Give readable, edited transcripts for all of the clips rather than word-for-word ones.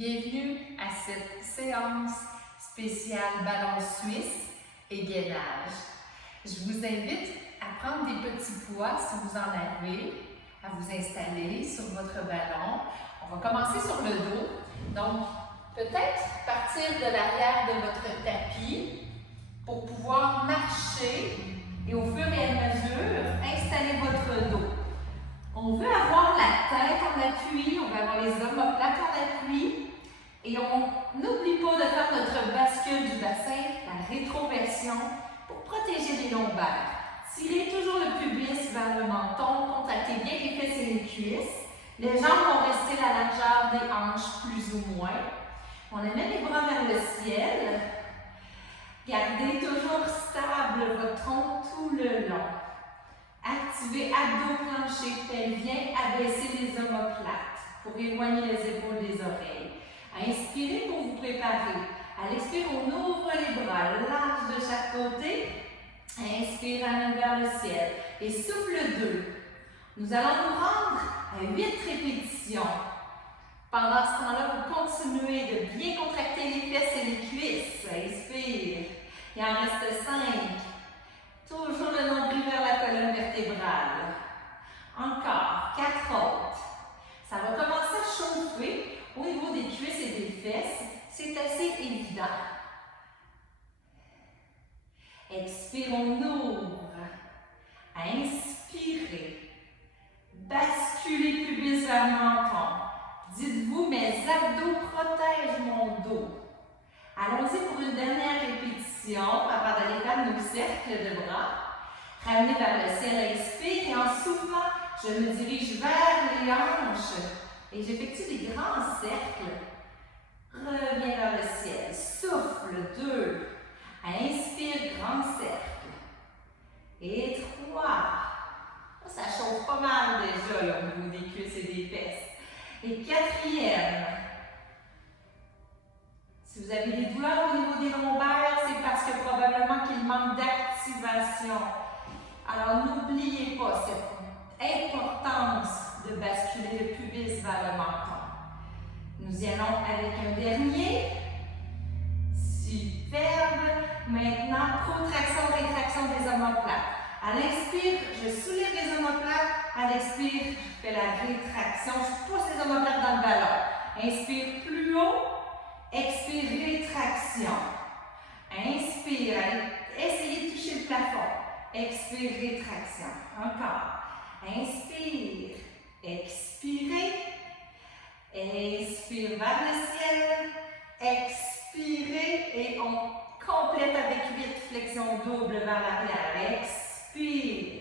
Bienvenue à cette séance spéciale ballon suisse et gainage. Je vous invite à prendre des petits poids si vous en avez, à vous installer sur votre ballon. On va commencer sur le dos. Donc, peut-être partir de l'arrière de votre tapis pour pouvoir marcher et au fur et à mesure, installer votre dos. On veut avoir la tête en appui, on veut avoir les omoplates en appui et on n'oublie pas de faire notre bascule du bassin, la rétroversion, pour protéger les lombaires. Tirez toujours le pubis vers le menton, contractez bien les fesses et les cuisses. Les jambes vont rester à la largeur des hanches plus ou moins. On amène les bras vers le ciel. Gardez toujours stable votre tronc tout le long. Activez abdos, plancher, pelvien, abaissez les omoplates pour éloigner les épaules des oreilles. Inspirez pour vous préparer. À l'expire, on ouvre les bras larges de chaque côté. Inspire, amène vers le ciel. Et souffle 2. Nous allons nous rendre à 8 répétitions. Pendant ce temps-là, vous continuez de bien contracter les fesses et les cuisses. Inspire. Il en reste 5. Toujours le nombril vers la colonne vertébrale. Encore 4 autres. Ça va commencer à chauffer au niveau des cuisses et des fesses. C'est assez évident. Expire, on ouvre. Inspirez. Basculez pubis vers le menton. Dites-vous, mes abdos protègent mon dos. Allons-y pour une dernière répétition avant d'aller faire nos cercles de bras. Ramenez vers le ciel, inspire et en soufflant, je me dirige vers les hanches et j'effectue des grands cercles. Reviens vers le ciel, souffle 2. Inspire, grand cercle. Et 3. Ça chauffe pas mal déjà là, au niveau des cuisses et des fesses. Et 4e. Si vous avez des douleurs au niveau des lombaires, c'est parce que probablement qu'il manque d'activation. Alors n'oubliez pas cette importance de basculer le pubis vers le menton. Nous y allons avec un dernier. Superbe. Maintenant, protraction, rétraction des omoplates. À l'inspire, je soulève les omoplates. À l'expire, je fais la rétraction. Je pousse les omoplates dans le ballon. Inspire plus haut. Expire, rétraction. Inspire, allez, essayez de toucher le plafond. Expire, rétraction. Encore. Inspire. Expirez. Inspire vers le ciel. Expirez et on complète avec 8 flexions doubles vers l'arrière. Expire.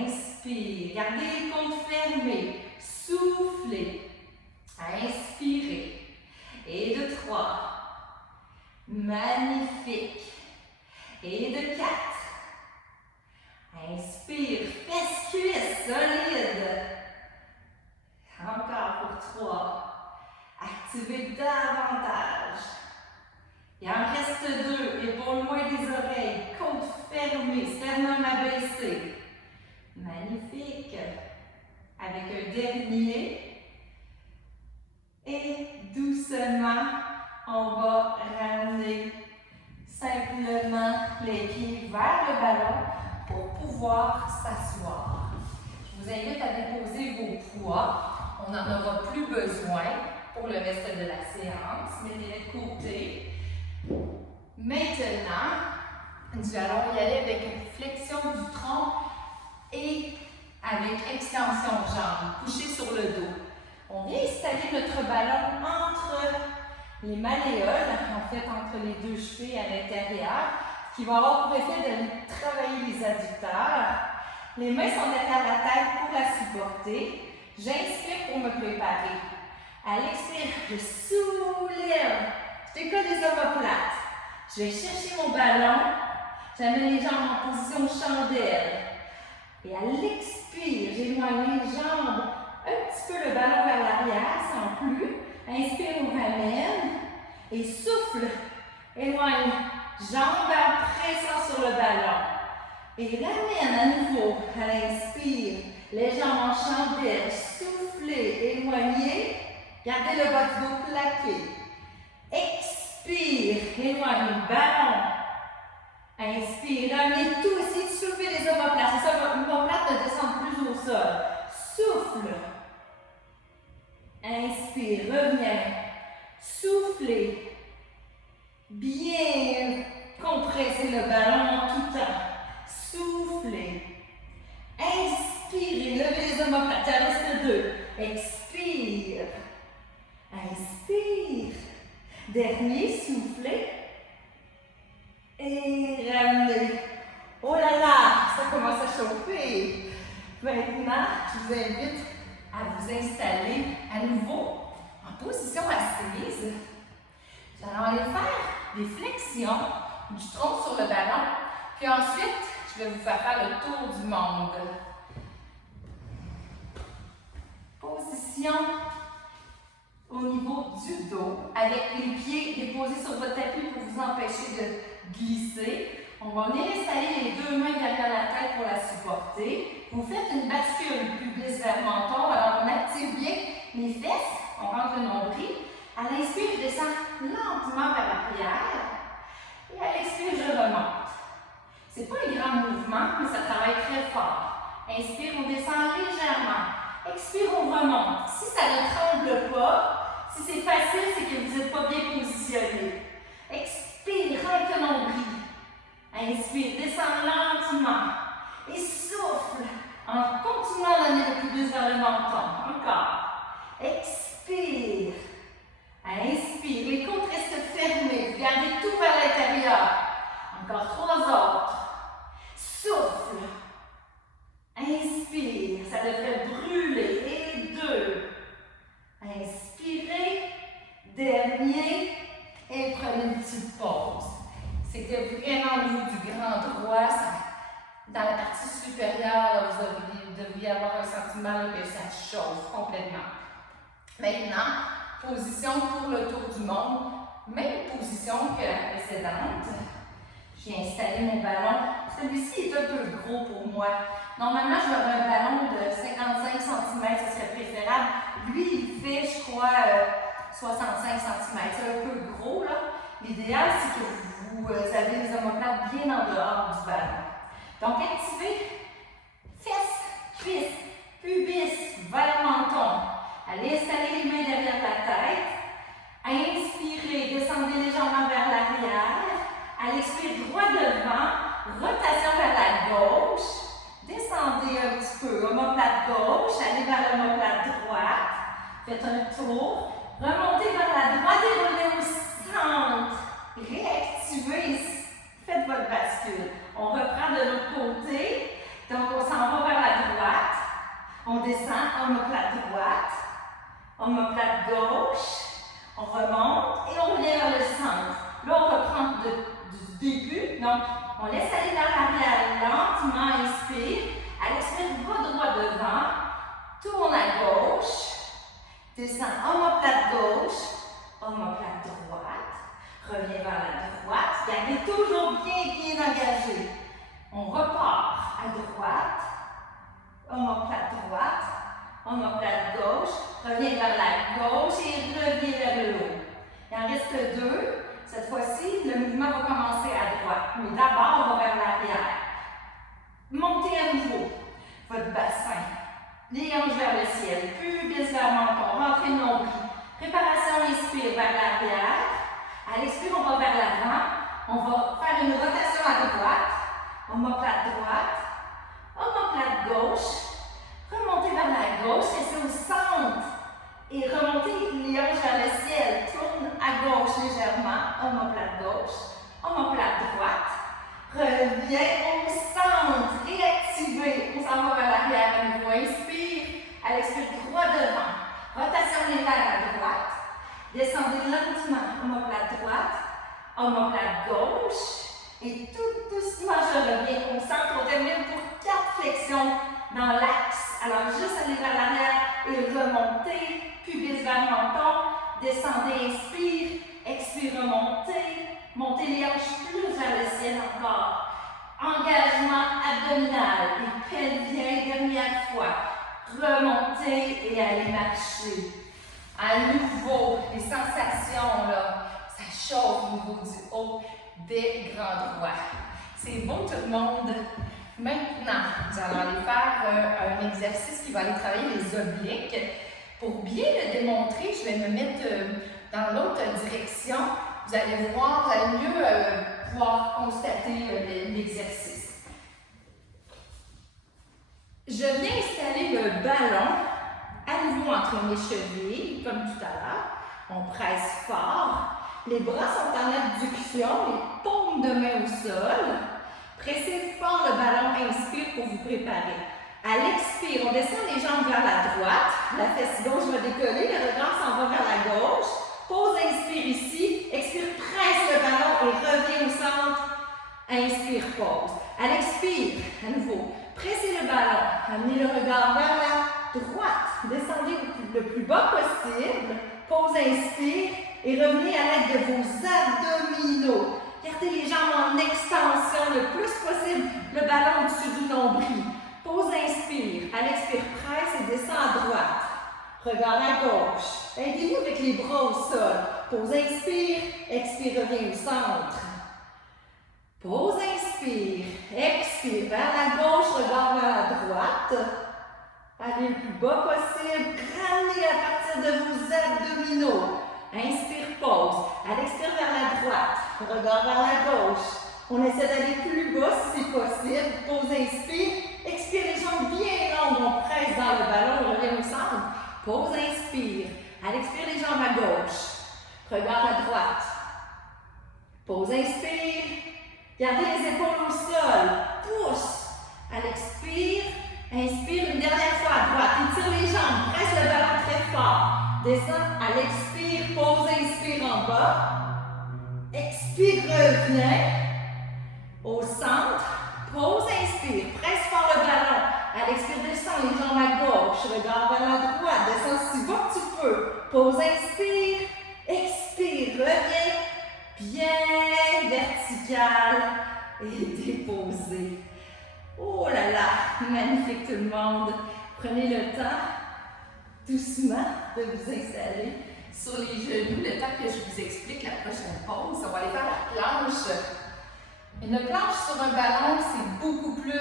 Inspire. Gardez les côtes fermées. Soufflez. Inspirez. Et de 3. Magnifique. Et de 4. Inspire. Fesses, cuisses, solide. Encore pour 3. Activez davantage. Il en reste 2. Épaules loin des oreilles. Côtes fermées. Sternum abaissé. Magnifique. Avec un dernier. Et doucement, on va ramener simplement les pieds vers le ballon pour pouvoir s'asseoir. Je vous invite à déposer vos poids. On n'en aura plus besoin pour le reste de la séance. Mettez-les de côté. Maintenant, nous allons y aller avec une flexion du tronc et avec extension de jambes, couché sur le dos. On vient installer notre ballon entre les malléoles, en fait entre les deux chevilles à l'intérieur, qui va avoir pour effet de travailler les adducteurs. Les mains sont derrière la tête pour la supporter. J'inspire pour me préparer. À l'expire, je soulève. Je décolle les omoplates. Je vais chercher mon ballon. J'amène les jambes en position chandelle. Et à l'expire, j'éloigne les jambes. Un petit peu le ballon vers l'arrière, sans plus. Inspire, on ramène. Et souffle. Éloigne. Jambes vers pression sur le ballon. Et ramène à nouveau. À l'inspire. Les jambes en chandelle. Soufflez. Éloignez. Gardez le bas du dos plaqué. Expire, éloigne le ballon. Inspire, ramenez tout, essayez de soulever les omoplates. C'est ça, votre omoplate ne descend plus au sol. Souffle. Inspire, reviens. Soufflez. Bien compressez le ballon en tout temps. Soufflez. Inspirez, levez les omoplates. Il en reste 2. Expire. Inspire. Dernier, soufflez. Et ramenez. Oh là là, ça commence à chauffer. Maintenant, je vous invite à vous installer à nouveau en position assise. Nous allons aller faire des flexions du tronc sur le ballon. Puis ensuite, je vais vous faire le tour du monde. Position au niveau du dos, avec les pieds déposés sur votre tapis pour vous empêcher de glisser. On va venir installer les 2 mains derrière la tête pour la supporter. Vous faites une bascule pubis vers menton. Alors, on active bien les fesses. On rentre le nombril. À l'inspire, je descends lentement vers l'arrière. Et à l'expire, je remonte. Ce n'est pas un grand mouvement, mais ça travaille très fort. Inspire, on descend légèrement. Expire, on remonte. Si ça ne tremble pas, si c'est facile, c'est que vous n'êtes pas bien positionné. Expire, rentre le nombril. Inspire, descends lentement. Et souffle en continuant d'amener le pubis vers le menton. Encore. Expire. Inspire. Les côtes restent fermées. Gardez tout vers l'intérieur. Encore 3 autres. Souffle. Inspire. Ça devrait brûler. Et 2. Inspirez. Dernier. Et prenez une petite pause. C'était vraiment au niveau du grand droit. Dans la partie supérieure, là, vous devriez avoir un sentiment là, que ça chauffe complètement. Maintenant, position pour le tour du monde. Même position que la précédente. J'ai installé mon ballon. Celui-ci est un peu gros pour moi. Normalement, je vais avoir un ballon de 55 cm, ce serait préférable. Lui, il fait, je crois, 65 cm. C'est un peu gros, là. L'idéal, c'est que vous avez les omoplates bien en dehors du ballon. Donc, activez fesses, cuisses, pubis, vers le menton. Allez installer les mains derrière la tête. Inspirez, descendez légèrement vers l'arrière. À l'expire, droit devant. Rotation vers la gauche. Descendez un petit peu. Omoplate gauche. Allez vers l'omoplate droite. Faites un tour. Remontez vers la droite et revenez au centre. Réactivez. Faites votre bascule. On reprend de l'autre côté. Donc, on s'en va vers la droite. On descend, omoplate droite. Omoplate gauche. On remonte et on revient vers le centre. Là, on reprend du début. Donc, on laisse aller vers l'arrière lentement. Inspire. À l'expire, va droit devant. Tourne à gauche. Descend, omoplate gauche. Omoplate droite. Reviens vers la droite. Gardez toujours bien engagé. On repart à droite. Omoplate droite. Omoplate gauche. Reviens vers la gauche et reviens vers le haut. Il en reste 2. Cette fois-ci, le mouvement va commencer à droite. Mais d'abord, on va vers l'arrière. Montez à nouveau votre bassin. Les hanches vers le ciel. Pubis vers menton. Rentrez le nombril. Préparation, inspire vers l'arrière. À l'expire, on va vers l'avant. On va faire une rotation à droite. Omoplate droite. Omoplate gauche. Remontez vers la gauche. Restez au centre. Et remontez les hanches vers le ciel. Tourne à gauche légèrement. Omoplate gauche. Omoplate droite. Reviens au centre. Réactivez. On s'en va vers l'arrière à nouveau. Inspire. À l'expire, droit devant. Rotation légère à droite. Descendez lentement. Omoplate droite. Omoplate gauche. Et tout doucement, je reviens au centre. On termine pour 4 flexions dans l'axe. Alors, juste aller vers l'arrière et remonter. Pubis vers menton. Descendez, inspire. Expire, remontez. Montez les hanches plus vers le ciel encore. Engagement abdominal et pelvien, dernière fois. Remontez et allez marcher. À nouveau, les sensations, là, ça chauffe au niveau du haut des grands droits. C'est bon tout le monde? Maintenant, nous allons aller faire un exercice qui va aller travailler les obliques. Pour bien le démontrer, je vais me mettre dans l'autre direction. Vous allez voir, vous allez mieux pouvoir constater l'exercice. Je viens installer le ballon à nouveau entre mes chevilles, comme tout à l'heure. On presse fort. Les bras sont en abduction, les paumes de main au sol. Pressez fort le ballon, inspire pour vous préparer. À l'expire, on descend les jambes vers la droite. La fesse gauche va décoller, le regard s'en va vers la gauche. Pause, inspire ici. Expire, presse le ballon et reviens au centre. Inspire, pause. À l'expire, à nouveau, pressez le ballon. Amenez le regard vers la droite. Descendez le plus bas possible. Pause, inspire et revenez à l'aide de vos abdominaux. Gardez les jambes en extension le plus possible, le ballon au-dessus du nombril. Pause, inspire. À l'expire, presse et descend à droite. Regard à gauche. Aidez-vous avec les bras au sol. Pause, inspire. Expire, reviens au centre. Pause, inspire. Expire vers la gauche, regard vers la droite. Allez le plus bas possible. Ramenez à partir de vos abdominaux. Inspire, pause. À l'expire vers la droite. Regard vers la gauche. On essaie d'aller plus bas si c'est possible. Pause, inspire. Expire les jambes bien longues. On presse dans le ballon. On revient au centre. Pause, inspire. À l'expire, les jambes à gauche. Regard à droite. Pause, inspire. Gardez les épaules au sol. Pousse. À l'expire. Inspire une dernière fois à droite. Étire les jambes. Presse le ballon très fort. Descends. À l'expire. Pause, inspire en bas. Expire, reviens. Au centre. Pause, inspire. Presse fort le ballon. À l'expire, descends les jambes à gauche. Regard vers la droite. Descends si bas que tu peux. Pause, inspire. Expire, reviens. Bien vertical et déposé. Oh là là, magnifique tout le monde. Prenez le temps, doucement, de vous installer sur les genoux. Le temps que je vous explique la prochaine pause, on va aller faire la planche. Une planche sur un ballon, c'est beaucoup plus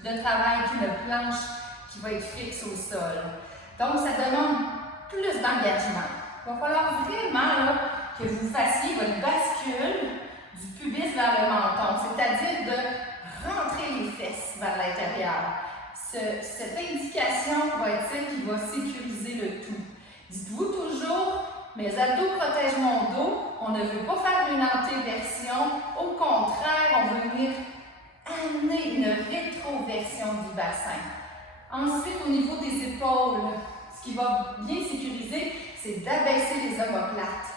de travail qu'une planche qui va être fixe au sol. Donc, ça demande plus d'engagement. Il va falloir vraiment là, que vous fassiez votre bascule du pubis vers le menton, c'est-à-dire de rentrer les fesses vers l'intérieur. Cette indication va être celle qui va sécuriser le tout. Dites-vous toujours, mes abdos protègent mon dos, on ne veut pas faire une antéversion, au contraire, on veut venir amener une rétroversion du bassin. Ensuite, au niveau des épaules, ce qui va bien sécuriser, c'est d'abaisser les omoplates.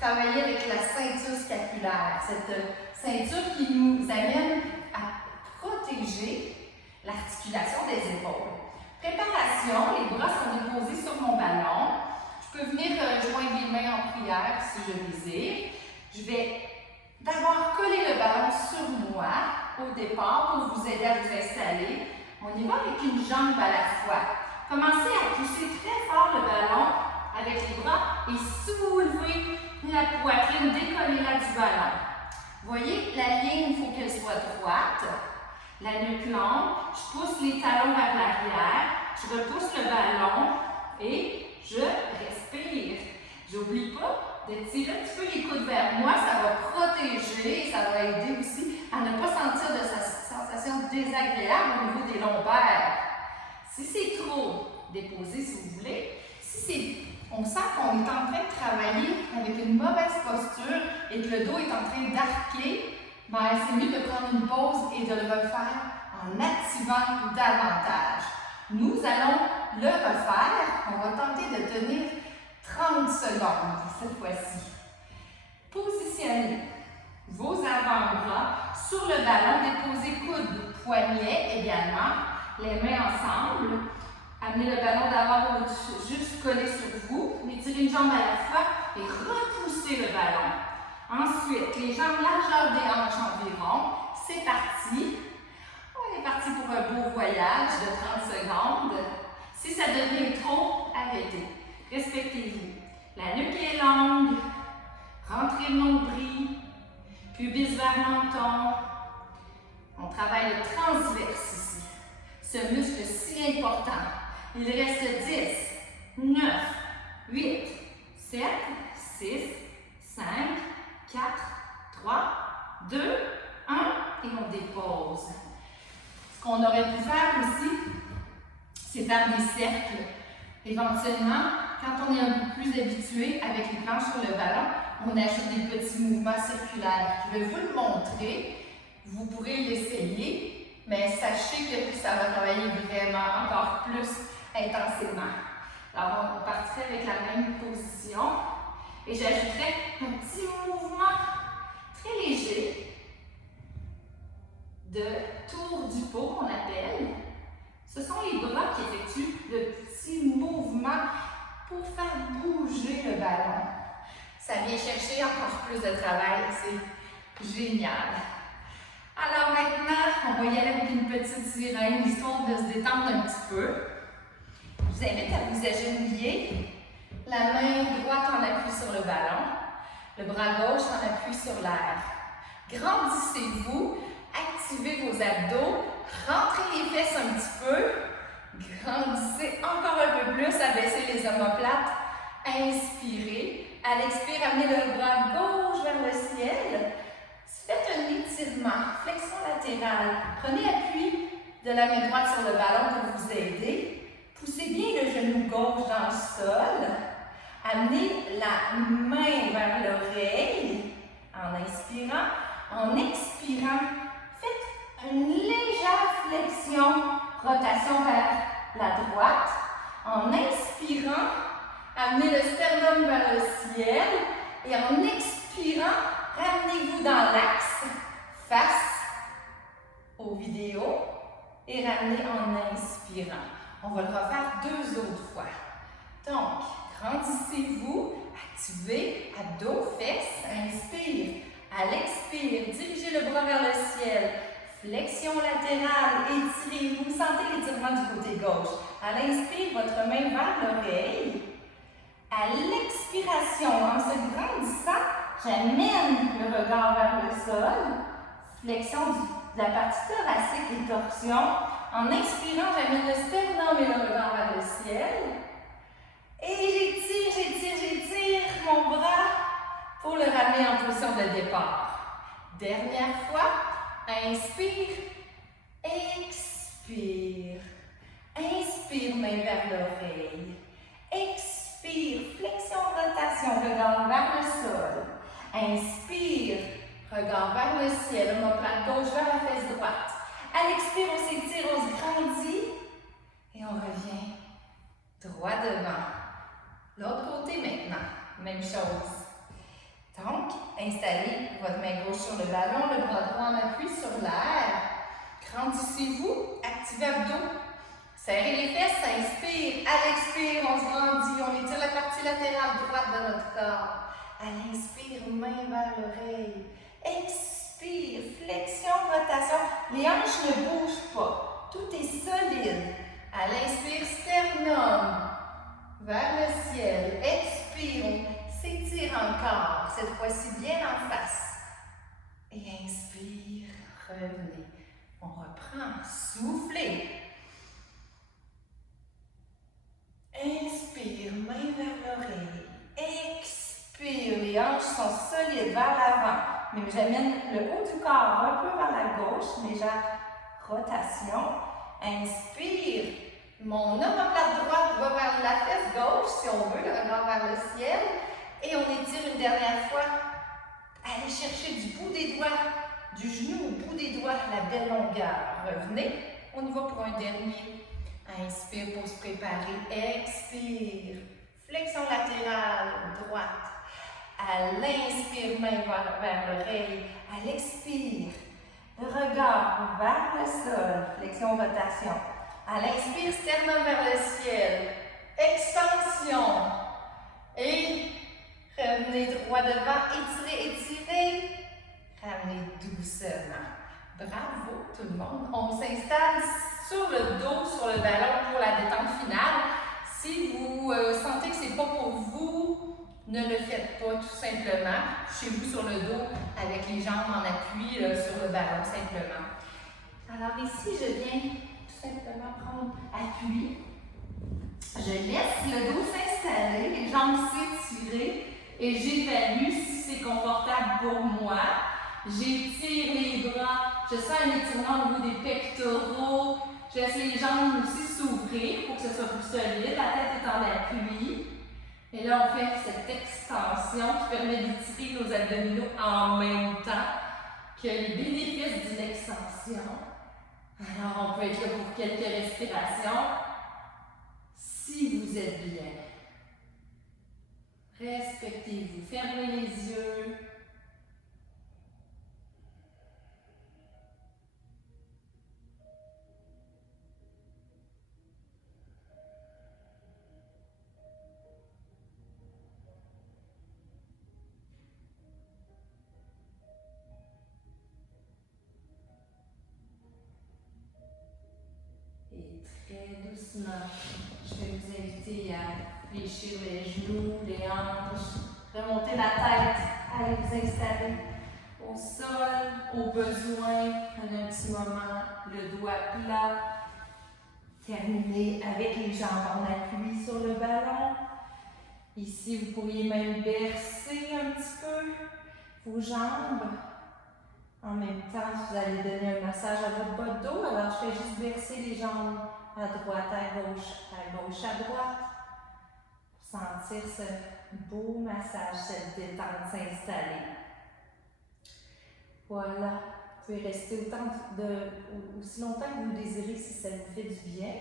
Travailler avec la ceinture scapulaire, cette ceinture qui nous amène à protéger l'articulation des épaules. Préparation, les bras sont déposés sur mon ballon. Je peux venir joindre les mains en prière si je désire. Je vais d'abord coller le ballon sur moi au départ pour vous aider à vous installer. On y va avec une jambe à la fois. Commencez à pousser très fort le ballon avec les bras et soulever la poitrine, décollez-la du ballon. Voyez, la ligne, il faut qu'elle soit droite. La nuque longue, je pousse les talons vers l'arrière, je repousse le ballon et je respire. J'oublie pas de tirer un petit peu les coudes vers moi, ça va protéger, ça va aider aussi à ne pas sentir de cette sensation désagréable au niveau des lombaires. Si c'est trop déposé, si vous voulez, on sent qu'on est en train de travailler avec une mauvaise posture et que le dos est en train d'arquer, ben, c'est mieux de prendre une pause et de le refaire en activant davantage. Nous allons le refaire. On va tenter de tenir 30 secondes cette fois-ci. Positionnez vos avant-bras sur le ballon, déposez coude, poignet également, les mains ensemble. Amenez le ballon d'avant juste collé sur vous. Étirez une jambe à la fois et repoussez le ballon. Ensuite, les jambes largeur des hanches environ. C'est parti. On est parti pour un beau voyage de 30 secondes. Si ça devient trop, arrêtez. Respectez-vous. La nuque est longue. Rentrez le nombril. Pubis vers menton. On travaille le transverse ici. Ce muscle si important. Il reste 10, 9, 8, 7, 6, 5, 4, 3, 2, 1 et on dépose. Ce qu'on aurait pu faire aussi, c'est faire des cercles. Éventuellement, quand on est un peu plus habitué avec les planches sur le ballon, on ajoute des petits mouvements circulaires. Je vais vous le montrer. Vous pourrez l'essayer, mais sachez que ça va travailler vraiment encore plus intensément. Alors, on partirait avec la même position et j'ajouterais un petit mouvement très léger de tour du pot qu'on appelle. Ce sont les bras qui effectuent le petit mouvement pour faire bouger le ballon. Ça vient chercher encore plus de travail, c'est génial. Alors maintenant, on va y aller avec une petite sirène, histoire de se détendre un petit peu. Je vous invite à vous agenouiller, la main droite en appui sur le ballon, le bras gauche en appui sur l'air. Grandissez-vous, activez vos abdos, rentrez les fesses un petit peu, grandissez encore un peu plus, abaissez les omoplates, inspirez. À l'expire, amenez le bras gauche vers le ciel. Faites un étirement, flexion latérale. Prenez appui de la main droite sur le ballon pour vous aider. Poussez bien le genou gauche dans le sol. Amenez la main vers l'oreille en inspirant. En expirant, faites une légère flexion, rotation vers la droite. En inspirant, amenez le sternum vers le ciel. Et en expirant, ramenez-vous dans l'axe face aux vidéos et ramenez en inspirant. On va le refaire 2 autres fois. Donc, grandissez-vous, activez, abdos, fesses, inspire. À l'expire, dirigez le bras vers le ciel. Flexion latérale, étirez-vous. Sentez l'étirement du côté gauche. À l'inspire, votre main vers l'oreille. À l'expiration, en se grandissant, j'amène le regard vers le sol. Flexion de la partie thoracique et torsion. En inspirant, j'amène le sternum et le regard vers le ciel. Et j'étire mon bras pour le ramener en position de départ. Dernière fois, inspire, expire. Inspire, main vers l'oreille. Expire, flexion, rotation, regard vers le sol. Inspire, regard vers le ciel, omoplate gauche vers la fesse droite. À l'expire, on s'étire, on se grandit et on revient droit devant. L'autre côté maintenant, même chose. Donc, installez votre main gauche sur le ballon, le bras droit en appui sur l'air. Grandissez-vous, activez abdos. Serrez les fesses, inspire. À l'expire, on se grandit, on étire la partie latérale droite de notre corps. À l'inspire, main vers l'oreille. Expire, flexion, rotation. Les hanches ne bougent pas. Tout est solide. À l'inspire, sternum vers le ciel. Expire, on s'étire encore. Cette fois-ci, bien en face. Et inspire, revenez. On reprend. Soufflez. Inspire, main vers l'oreille. Expire, les hanches sont solides vers l'avant. Mais j'amène le haut du corps un peu vers la gauche, légère rotation. Inspire, mon omoplate droite va vers la fesse gauche, si on veut, le regard vers le ciel. Et on étire une dernière fois. Allez chercher du bout des doigts, du genou au bout des doigts, la belle longueur. Revenez, on y va pour un dernier. Inspire pour se préparer. Expire. Flexion latérale droite. À l'inspire, main vers l'oreille. À l'expire, le regard vers le sol. Flexion, rotation. À l'inspire, sternum vers le ciel. Extension. Et revenez droit devant. Étirez, étirez. Ramenez doucement. Bravo tout le monde. On s'installe sur le dos, sur le ballon pour la détente finale. Si vous sentez que ce n'est pas pour vous, ne le faites pas tout simplement. Couchez-vous sur le dos avec les jambes en appui sur le ballon simplement. Alors ici, je viens tout simplement prendre appui. Je laisse le dos s'installer, les jambes s'étirer et j'évalue si c'est confortable pour moi. J'étire les bras, je sens un étirement au niveau des pectoraux. Je laisse les jambes aussi s'ouvrir pour que ce soit plus solide. La tête est en appui. Et là, on fait cette extension qui permet d'étirer nos abdominaux en même temps que les bénéfices d'une extension. Alors, on peut être là pour quelques respirations. Si vous êtes bien, respectez-vous, fermez les yeux. Très doucement, je vais vous inviter à fléchir les genoux, les hanches, remonter la tête, allez vous installer au sol, au besoin, prenez un petit moment, le dos à plat, terminez avec les jambes en appui sur le ballon. Ici, vous pourriez même bercer un petit peu vos jambes. En même temps, vous allez donner un massage à votre bas de dos. Alors, je fais juste bercer les jambes à droite, à gauche, à droite. Pour sentir ce beau massage, cette détente s'installer. Voilà. Vous pouvez rester aussi longtemps que vous le désirez si ça vous fait du bien.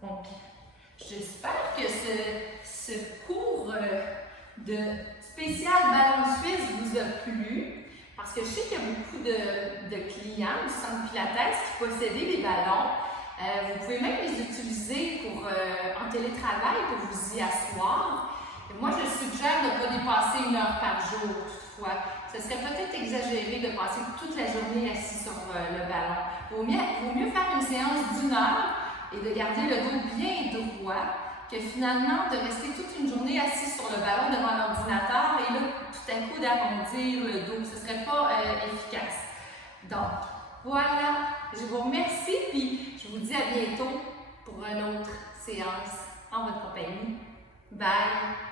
Donc, j'espère que ce cours de spécial ballon suisse vous a plu. Parce que je sais qu'il y a beaucoup de clients du centre Pilates qui possédaient des ballons. Vous pouvez même les utiliser en télétravail pour vous y asseoir. Et moi, je suggère de ne pas dépasser 1 heure par jour, toutefois. Ce serait peut-être exagéré de passer toute la journée assis sur le ballon. Vaut mieux faire une séance d'1 heure et de garder le dos bien droit que finalement de rester toute une journée assis sur le ballon devant l'ordinateur et là, tout à coup d'arrondir le dos. Ce ne serait pas efficace. Donc, voilà. Je vous remercie puis je vous dis à bientôt pour une autre séance en votre compagnie. Bye!